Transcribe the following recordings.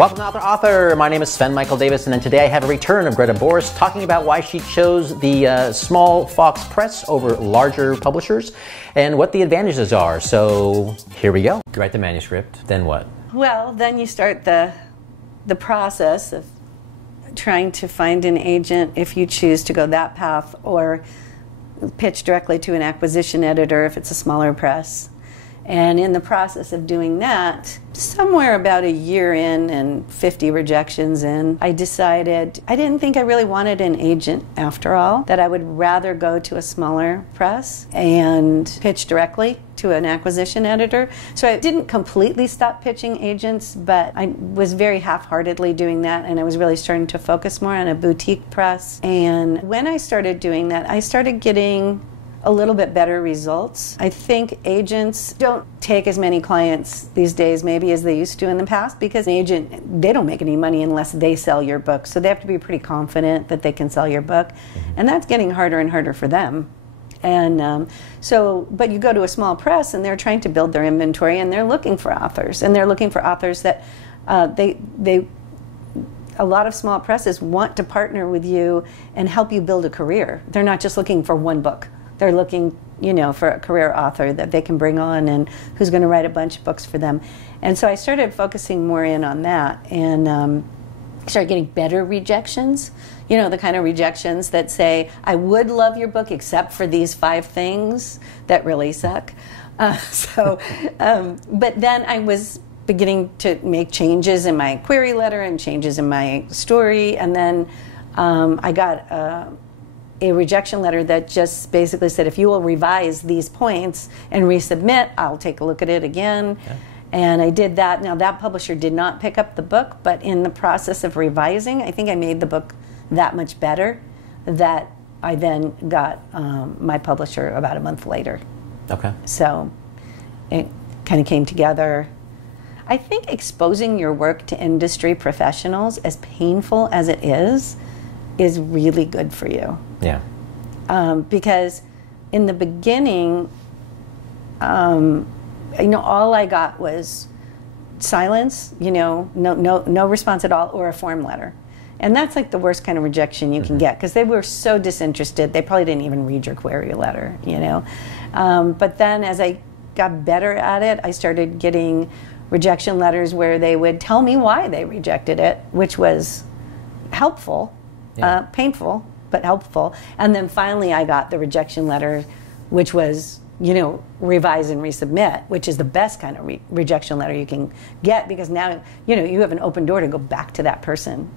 Welcome to Author. My name is Sven Michael Davison, and today I have a return of Greta Boris talking about why she chose the small Fawkes Press over larger publishers and what the advantages are. So here we go. You write the manuscript, then what? Well, then you start the process of trying to find an agent if you choose to go that path, or pitch directly to an acquisition editor if it's a smaller press. And in the process of doing that, somewhere about a year in and 50 rejections in, I decided I didn't think I really wanted an agent after all, that I would rather go to a smaller press and pitch directly to an acquisition editor. So I didn't completely stop pitching agents, but I was very half-heartedly doing that, and I was really starting to focus more on a boutique press. And when I started doing that, I started getting a little bit better results. I think agents don't take as many clients these days maybe as they used to in the past, because an agent, they don't make any money unless they sell your book. So they have to be pretty confident that they can sell your book. And that's getting harder and harder for them. And but you go to a small press and they're trying to build their inventory, and they're looking for authors. And they're looking for authors that a lot of small presses want to partner with you and help you build a career. They're not just looking for one book. They're looking, for a career author that they can bring on and who's going to write a bunch of books for them. And so I started focusing more in on that, and started getting better rejections. The kind of rejections that say, I would love your book except for these 5 things that really suck. But then I was beginning to make changes in my query letter and changes in my story, and then I got a rejection letter that just basically said, if you will revise these points and resubmit, I'll take a look at it again. Okay. And I did that. Now, that publisher did not pick up the book, but in the process of revising, I think I made the book that much better that I then got my publisher about a month later. Okay. So it kind of came together. I think exposing your work to industry professionals, as painful as it is really good for you. Yeah. Because in the beginning, all I got was silence, no response at all, or a form letter. And that's like the worst kind of rejection you can get, because they were so disinterested, they probably didn't even read your query letter, But then as I got better at it, I started getting rejection letters where they would tell me why they rejected it, which was helpful. Yeah. Painful, but helpful. And then finally I got the rejection letter, which was, revise and resubmit, which is the best kind of rejection letter you can get, because now, you have an open door to go back to that person.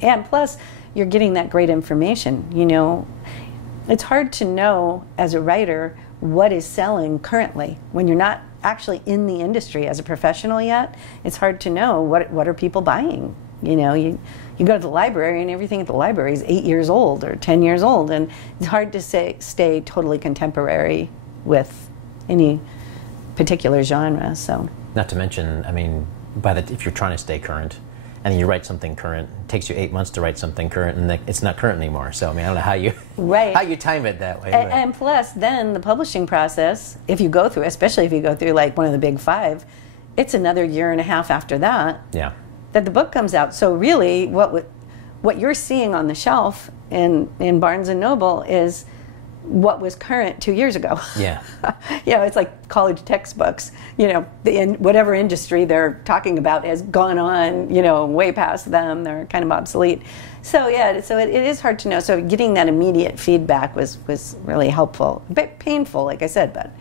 And plus, you're getting that great information. It's hard to know as a writer what is selling currently when you're not actually in the industry as a professional yet. It's hard to know what are people buying. You go to the library and everything at the library is 8 years old or 10 years old, and it's hard to stay totally contemporary with any particular genre. So, not to mention, if you're trying to stay current and you write something current, it takes you 8 months to write something current, and it's not current anymore. So I don't know how you how you time it that way. And plus, then the publishing process, if you go through, especially if you go through like one of the big 5, it's another year and a half after that. Yeah. That the book comes out. So really, what you're seeing on the shelf in Barnes and Noble is what was current 2 years ago. Yeah. It's like college textbooks. Whatever industry they're talking about has gone on, way past them. They're kind of obsolete. So so it is hard to know. So getting that immediate feedback was really helpful. A bit painful, like I said,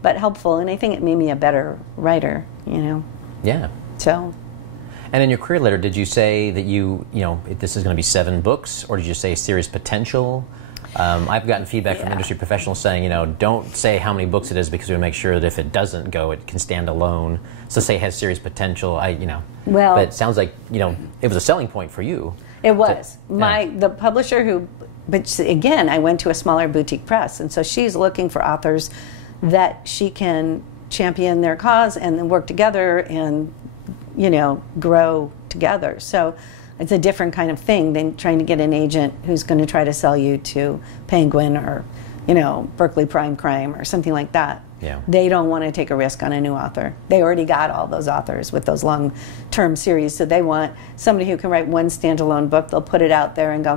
but helpful. And I think it made me a better writer. Yeah. So. And in your career letter, did you say that this is going to be 7 books, or did you say series potential? I've gotten feedback from industry professionals saying, don't say how many books it is, because we make sure that if it doesn't go, it can stand alone. So say it has series potential. Well, but it sounds like it was a selling point for you. It was the publisher but again, I went to a smaller boutique press, and so she's looking for authors that she can champion their cause and then work together and grow together. So it's a different kind of thing than trying to get an agent who's going to try to sell you to Penguin or Berkeley Prime Crime or something like that. Yeah. They don't want to take a risk on a new author. They already got all those authors with those long-term series, so they want somebody who can write one standalone book. They'll put it out there and go,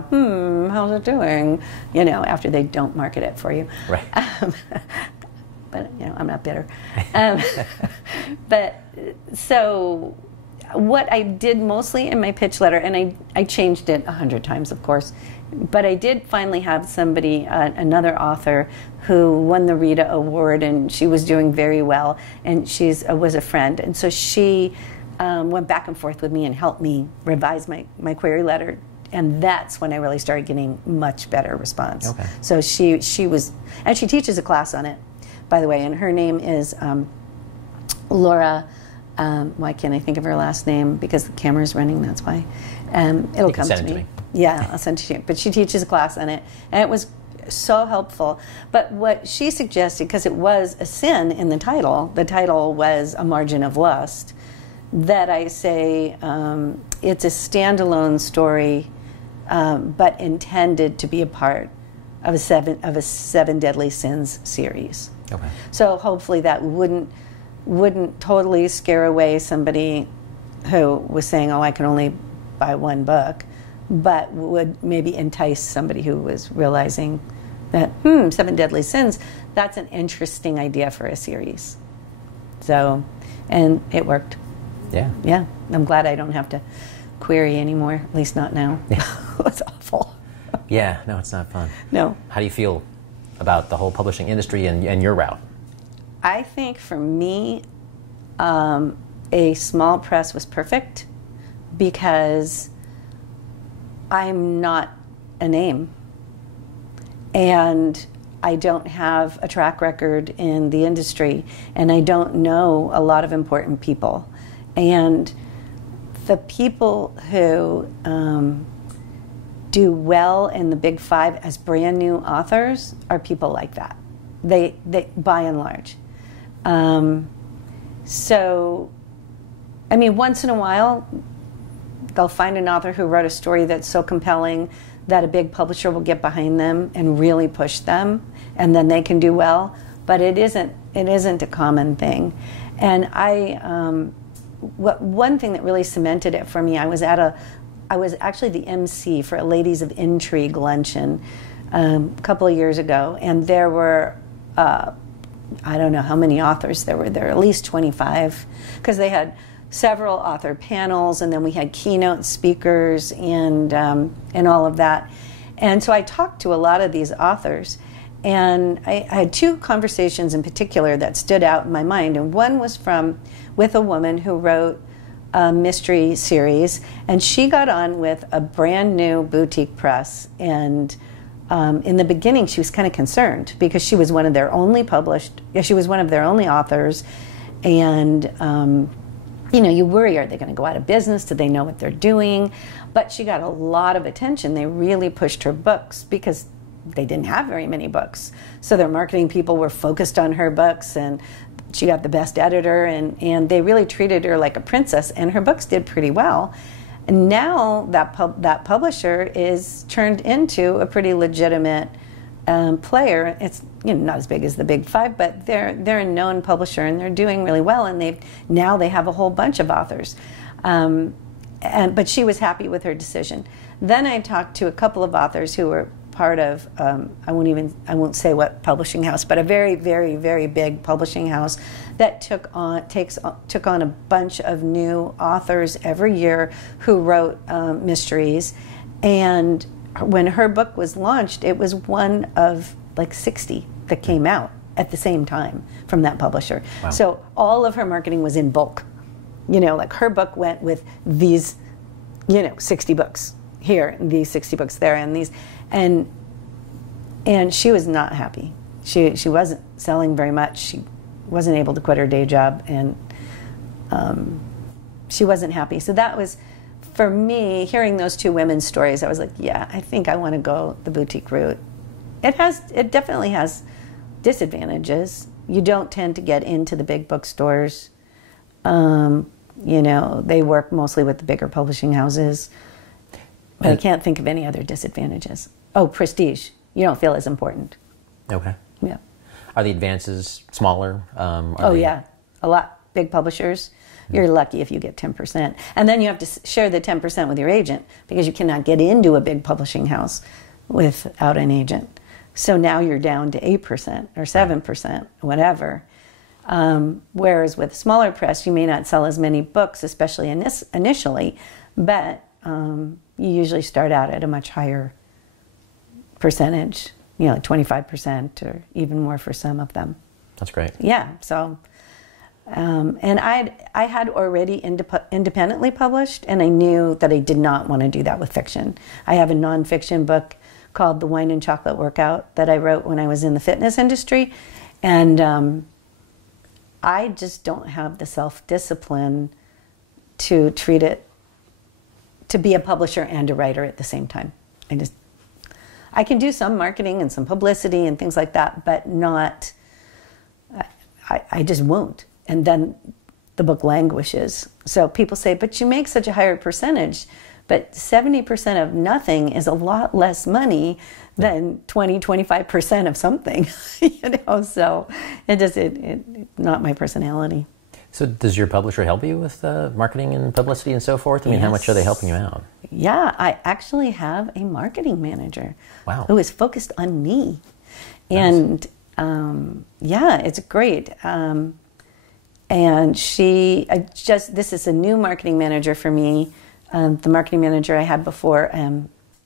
how's it doing? After they don't market it for you. Right. But I'm not bitter. But so what I did mostly in my pitch letter, and I changed it 100 times, of course, but I did finally have somebody, another author, who won the Rita Award, and she was doing very well, and was a friend, and so she went back and forth with me and helped me revise my query letter, and that's when I really started getting much better response. Okay. So she was, and she teaches a class on it, by the way, and her name is Laura. Why can't I think of her last name? Because the camera's running, that's why. It'll come to me. Yeah, I'll send it to you. But she teaches a class on it, and it was so helpful. But what she suggested, because it was a sin in the title was A Margin of Lust, that I say it's a standalone story, but intended to be a part of a seven deadly sins series. Okay. So hopefully that wouldn't totally scare away somebody who was saying, I can only buy one book, but would maybe entice somebody who was realizing that, seven deadly sins, that's an interesting idea for a series. So, and it worked. Yeah. Yeah. I'm glad I don't have to query anymore, at least not now. Yeah. It's awful. Yeah, no, it's not fun. No. How do you feel about the whole publishing industry and your route? I think for me, a small press was perfect because I'm not a name. And I don't have a track record in the industry, and I don't know a lot of important people. And the people who do well in the big five as brand new authors are people like that. They by and large. So, I mean, once in a while, they'll find an author who wrote a story that's so compelling that a big publisher will get behind them and really push them, and then they can do well. But it isn't a common thing. And one thing that really cemented it for me, I was actually the MC for a Ladies of Intrigue luncheon a couple of years ago, and there were I don't know how many authors there were. There were at least 25, because they had several author panels, and then we had keynote speakers and all of that. And so I talked to a lot of these authors, and I had two conversations in particular that stood out in my mind. And one was with a woman who wrote a mystery series, and she got on with a brand new boutique press, and in the beginning, she was kind of concerned because she was one of their only authors, and you worry, are they going to go out of business? Do they know what they're doing? But she got a lot of attention. They really pushed her books because they didn't have very many books. So their marketing people were focused on her books, and she got the best editor, and they really treated her like a princess, and her books did pretty well. And now that publisher is turned into a pretty legitimate player. It's not as big as the big five, but they're a known publisher, and they're doing really well. And they have a whole bunch of authors. But she was happy with her decision. Then I talked to a couple of authors who were part of I won't say what publishing house, but a very, very, very big publishing house that took on a bunch of new authors every year who wrote mysteries. And when her book was launched, it was one of like 60 that came out at the same time from that publisher. Wow. So all of her marketing was in bulk. Like her book went with these 60 books here, and these 60 books there, and these, and she was not happy. She wasn't selling very much. She wasn't able to quit her day job, and she wasn't happy. So that was, for me, hearing those two women's stories, I was like, yeah, I think I want to go the boutique route. It definitely has disadvantages. You don't tend to get into the big bookstores. They work mostly with the bigger publishing houses. But I can't think of any other disadvantages. Oh, prestige. You don't feel as important. Okay. Yeah. Are the advances smaller? Yeah, a lot. Big publishers, you're lucky if you get 10%. And then you have to share the 10% with your agent because you cannot get into a big publishing house without an agent. So now you're down to 8% or 7%, whatever. Whereas with a smaller press, you may not sell as many books, especially initially, but you usually start out at a much higher percentage, like 25% or even more for some of them. That's great. Yeah, so... and I had already independently published, and I knew that I did not want to do that with fiction. I have a nonfiction book called The Wine and Chocolate Workout that I wrote when I was in the fitness industry, and I just don't have the self-discipline to treat it, to be a publisher and a writer at the same time. I can do some marketing and some publicity and things like that, but not, I just won't. And then the book languishes. So people say, but you make such a higher percentage. But 70% of nothing is a lot less money than 25% of something. So it's not my personality. So does your publisher help you with marketing and publicity and so forth? I mean, How much are they helping you out? Yeah, I actually have a marketing manager. Wow. Who is focused on me. Nice. And it's great. And this is a new marketing manager for me. The marketing manager I had before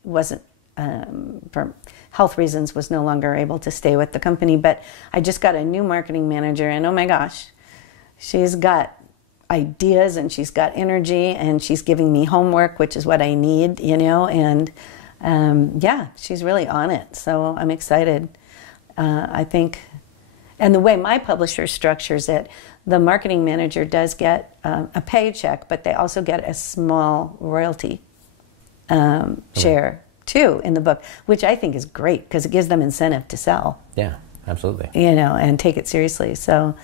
wasn't, for health reasons, was no longer able to stay with the company. But I just got a new marketing manager, and oh my gosh, she's got ideas and she's got energy, and she's giving me homework, which is what I need, and she's really on it. So I'm excited. I think, and the way my publisher structures it, the marketing manager does get a paycheck, but they also get a small royalty share too in the book, which I think is great because it gives them incentive to sell. Yeah, absolutely. And take it seriously. So,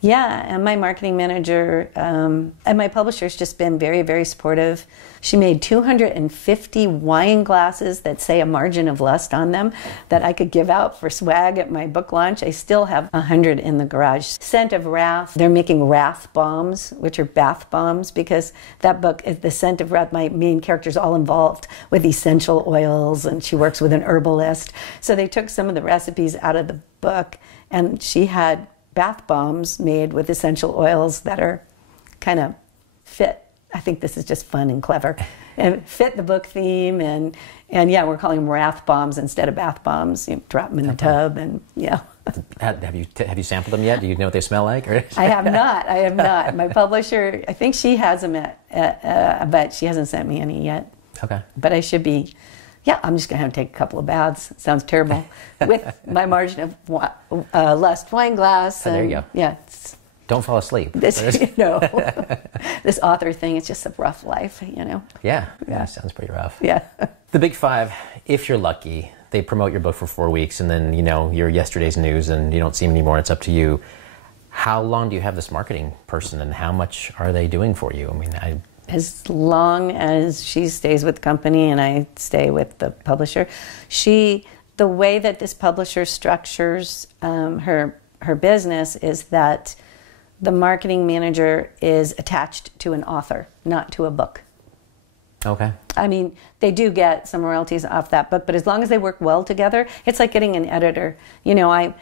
yeah, and my marketing manager and my publisher's just been very, very supportive. She made 250 wine glasses that say A Margin of Lust on them that I could give out for swag at my book launch. I still have 100 in the garage. Scent of Wrath. They're making wrath bombs, which are bath bombs, because that book is the Scent of Wrath. My main character's all involved with essential oils, and she works with an herbalist. So they took some of the recipes out of the book, and she had bath bombs made with essential oils that are kind of fit. I think this is just fun and clever, and fit the book theme. And we're calling them wrath bombs instead of bath bombs. You drop them in the tub, and Have you sampled them yet? Do you know what they smell like? I have not. My publisher, I think she has them but she hasn't sent me any yet. Okay. But I should be. Yeah, I'm just going to have to take a couple of baths. Sounds terrible. With my Margin of Lust wine glass. There you go. Yeah. Don't fall asleep. This author thing, it's just a rough life, Yeah, sounds pretty rough. Yeah. The Big Five, if you're lucky, they promote your book for 4 weeks, and then, you're yesterday's news and you don't see them anymore. It's up to you. How long do you have this marketing person, and how much are they doing for you? I mean, as long as she stays with the company and I stay with the publisher. The way that this publisher structures her business is that the marketing manager is attached to an author, not to a book. Okay. I mean, they do get some royalties off that book, but as long as they work well together, it's like getting an editor. My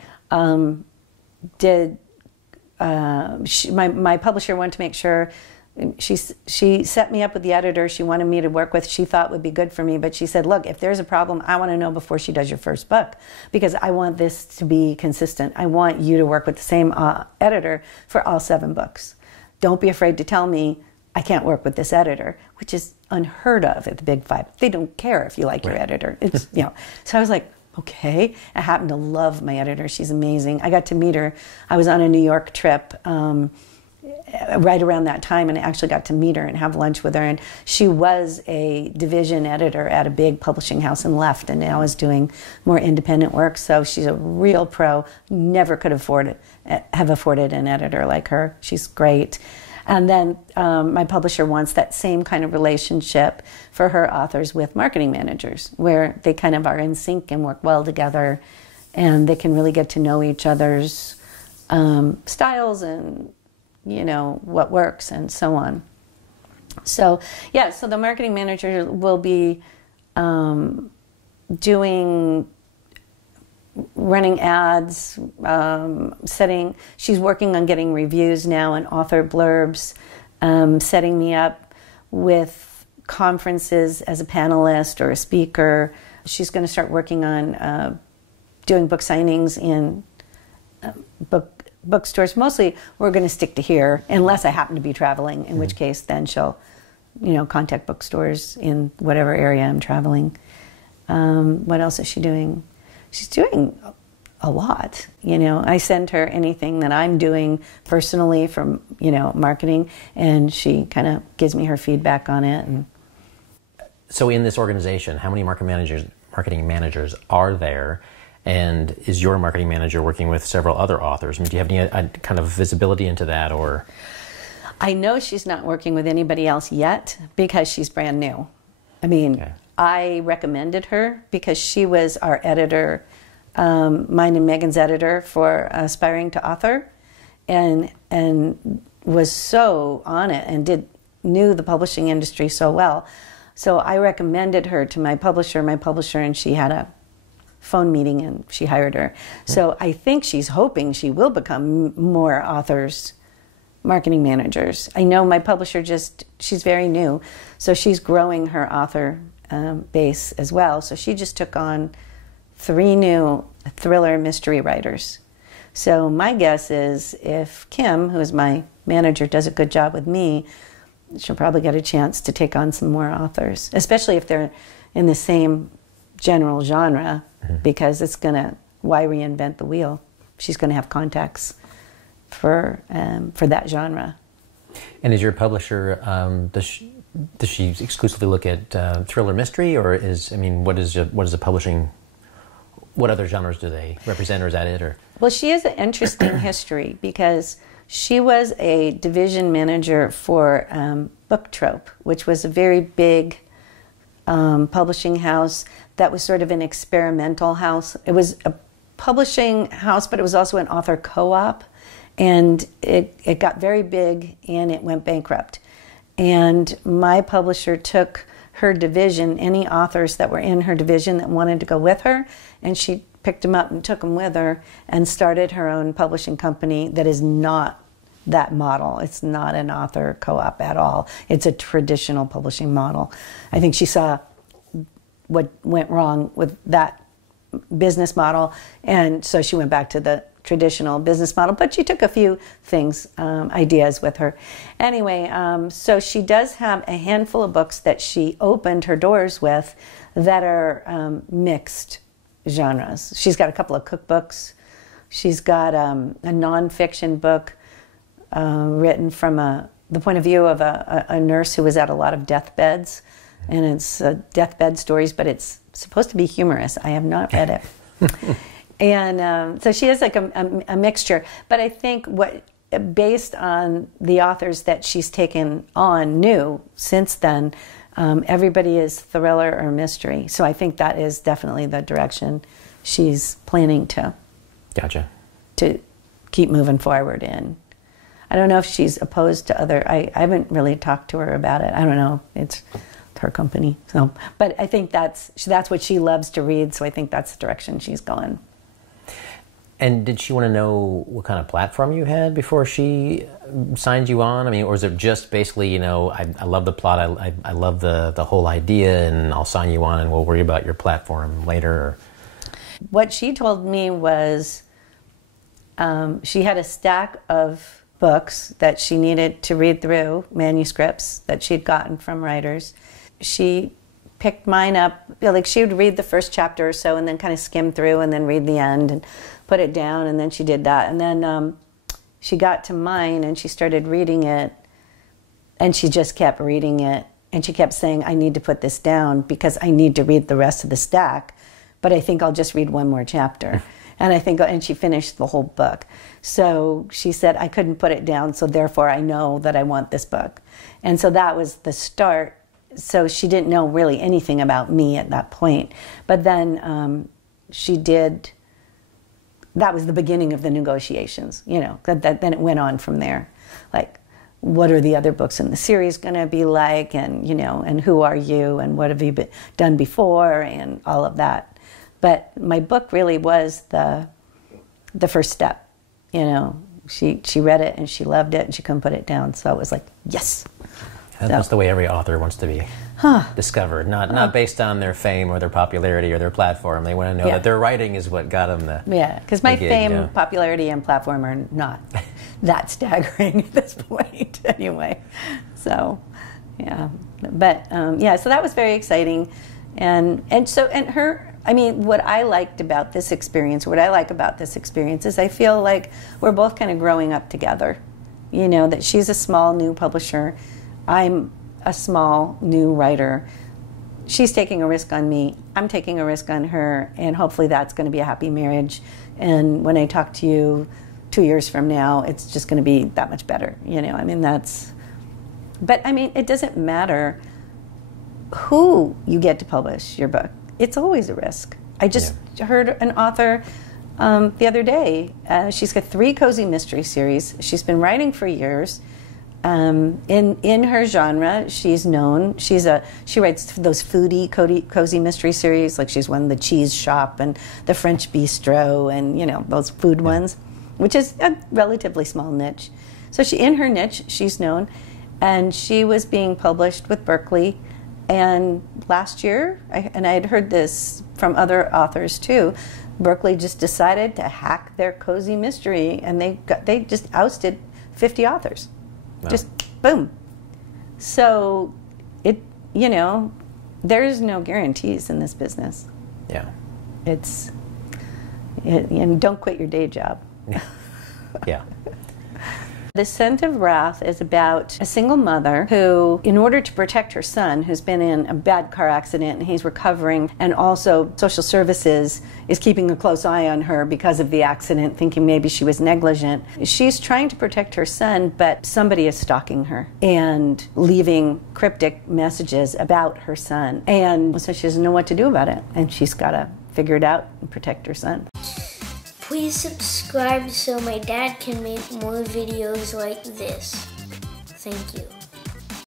publisher wanted to make sure. She set me up with the editor she wanted me to work with, she thought would be good for me, but she said, look, if there's a problem, I want to know before she does your first book, because I want this to be consistent. I want you to work with the same editor for all 7 books. Don't be afraid to tell me I can't work with this editor, which is unheard of at the Big Five. They don't care if you like your editor. It's So I was like, okay. I happen to love my editor. She's amazing. I got to meet her. I was on a New York trip right around that time, and I actually got to meet her and have lunch with her. And she was a division editor at a big publishing house and left, and now is doing more independent work. So she's a real pro. Never could have afforded an editor like her. She's great. And then my publisher wants that same kind of relationship for her authors with marketing managers, where they kind of are in sync and work well together. and they can really get to know each other's styles and, you know, what works and so on. So, yeah, so the marketing manager will be running ads, she's working on getting reviews now and author blurbs, setting me up with conferences as a panelist or a speaker. She's going to start working on doing book signings in bookstores. Mostly we're going to stick to here, unless I happen to be traveling, in which case then she'll, you know, contact bookstores in whatever area I'm traveling. What else is she doing? She's doing a lot. You know, I send her anything that I'm doing personally from, you know, marketing, and she kind of gives me her feedback on it. And so in this organization, how many marketing managers are there? And is your marketing manager working with several other authors? I mean, do you have any kind of visibility into that, or? I know she's not working with anybody else yet because she's brand new. I mean, okay. I recommended her because she was our editor, mine and Megan's editor for Aspiring to Author, and was so on it and knew the publishing industry so well. So I recommended her to my publisher, and she had a phone meeting and she hired her. So I think she's hoping she will become more authors, marketing managers. I know my publisher she's very new, so she's growing her author base as well. So she just took on 3 new thriller mystery writers. So my guess is if Kim, who is my manager, does a good job with me, she'll probably get a chance to take on some more authors, especially if they're in the same general genre, because it's going to, why reinvent the wheel? She's going to have contacts for that genre. And is your publisher, does she exclusively look at thriller mystery, or what is the publishing, what other genres do they represent, or is that it? Or? Well, she has an interesting history because she was a division manager for Book Trope, which was a very big publishing house that was sort of an experimental house. It was a publishing house, but it was also an author co-op, and it got very big and it went bankrupt. And my publisher took her division, any authors that were in her division that wanted to go with her, and she picked them up and took them with her and started her own publishing company that is not that model. It's not an author co-op at all. It's a traditional publishing model. I think she saw what went wrong with that business model, and so she went back to the traditional business model, but she took a few things, ideas with her. Anyway, so she does have a handful of books that she opened her doors with that are mixed genres. She's got a couple of cookbooks. She's got a nonfiction book written from the point of view of a nurse who was at a lot of deathbeds, and it's deathbed stories, but it's supposed to be humorous. I have not read it. And so she has like a mixture. But I think based on the authors that she's taken on new since then, everybody is thriller or mystery. So I think that is definitely the direction she's planning to. Gotcha. To keep moving forward in. I don't know if she's opposed to other. I haven't really talked to her about it. I don't know. It's her company. So, but I think that's what she loves to read. So I think that's the direction she's going. And did she want to know what kind of platform you had before she signed you on? I mean, or is it just basically, I love the plot, I love the whole idea, and I'll sign you on, and we'll worry about your platform later? Or? What she told me was she had a stack of books that she needed to read through, manuscripts that she'd gotten from writers. She picked mine up, like she would read the first chapter or so and then kind of skim through and then read the end and put it down, and then she did that. And then she got to mine and she started reading it, and she just kept reading it, and she kept saying, I need to put this down because I need to read the rest of the stack, but I think I'll just read one more chapter. And she finished the whole book. So she said, I couldn't put it down, so therefore I know that I want this book. And so that was the start. So she didn't know really anything about me at that point. But then she did that was the beginning of the negotiations, you know. Then it went on from there. Like, what are the other books in the series going to be like, and, you know, and who are you, and what have you done before, and all of that. But my book really was the first step, you know. She read it and she loved it and she couldn't put it down. So it was like, yes. That's the way every author wants to be discovered, not based on their fame or their popularity or their platform. They want to know that their writing is what got them the because my gig, fame, popularity, and platform are not that staggering at this point, anyway. So, yeah, but so that was very exciting, and her. I mean, what I like about this experience is I feel like we're both kind of growing up together. You know, that she's a small new publisher. I'm a small new writer. She's taking a risk on me. I'm taking a risk on her. And hopefully that's going to be a happy marriage. And when I talk to you 2 years from now, it's just going to be that much better. You know, I mean, but I mean, it doesn't matter who you get to publish your book. It's always a risk. I just heard an author the other day. She's got 3 cozy mystery series. She's been writing for years. In her genre, she's known. She writes those foodie cozy mystery series, like she's won the Cheese Shop and the French Bistro, and you know, those food ones, which is a relatively small niche. So in her niche, she's known, and she was being published with Berkley. And last year, I had heard this from other authors too, Berkley just decided to hack their cozy mystery, and they just ousted 50 authors. Wow. Just boom. So you know, there's no guarantees in this business. Yeah. And don't quit your day job. Yeah. The Scent of Wrath is about a single mother who, in order to protect her son, who's been in a bad car accident and he's recovering, and also social services is keeping a close eye on her because of the accident, thinking maybe she was negligent. She's trying to protect her son, but somebody is stalking her and leaving cryptic messages about her son. And so she doesn't know what to do about it, and she's got to figure it out and protect her son. Please subscribe so my dad can make more videos like this. Thank you.